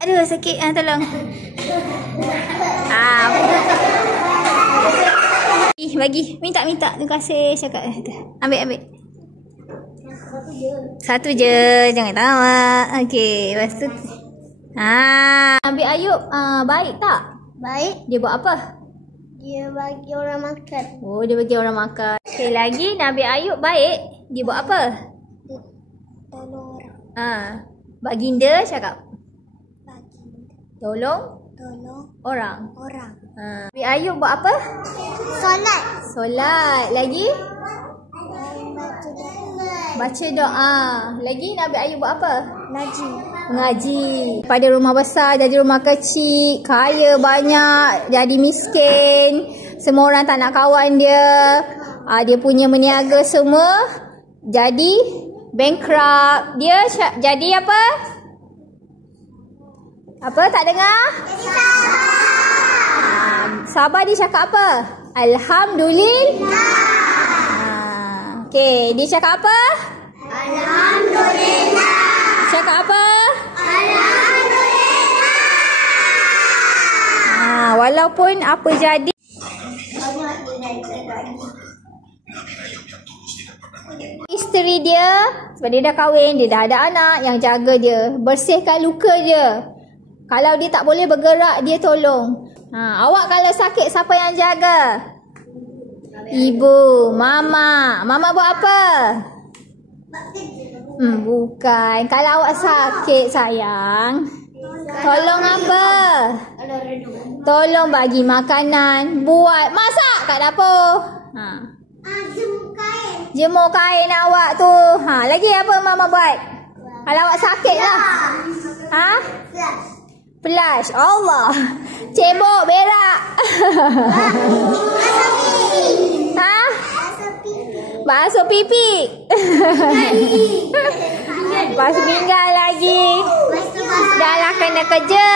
Aduh, sakit. Tolong. Bagi. Minta. Terima kasih. Cakap. Ambil. Satu je. Jangan tamak. Okey. Lepas tu. Ambil Ayub. Baik tak? Baik. Dia buat apa? Dia bagi orang makan. Oh, dia bagi orang makan. Sekali lagi, Nabi Ayub baik. Dia buat apa? Tolong orang. Baginda cakap. Baginda. Tolong orang. Nabi Ayub buat apa? Solat. Lagi? Baca doa. Lagi Nabi Ayub buat apa? Ngaji. Pada rumah besar jadi rumah kecil, kaya banyak, jadi miskin. Semua orang tak nak kawan dia. Dia punya meniaga semua jadi bankrupt. Dia jadi apa? Apa tak dengar? Sabar dia cakap apa? Alhamdulillah. Okey, dia cakap apa? Alhamdulillah. Cakap apa? Alhamdulillah. Walaupun apa jadi. Isteri dia, sebab dia dah kahwin, dia dah ada anak yang jaga dia. Bersihkan luka dia. Kalau dia tak boleh bergerak, dia tolong. Awak kalau sakit, siapa yang jaga? Ibu, mama. Mama buat apa? Bukan. Kalau awak sakit, sayang, tolong apa? Tolong bagi makanan. Buat, masak kat dapur. Jemur kain awak tu. Lagi apa mama buat? Kalau awak sakit lah. Flush. Allah. Cebok, berak. Basuh pipi. Basuh pinggan lagi. Dah lah kena kerja.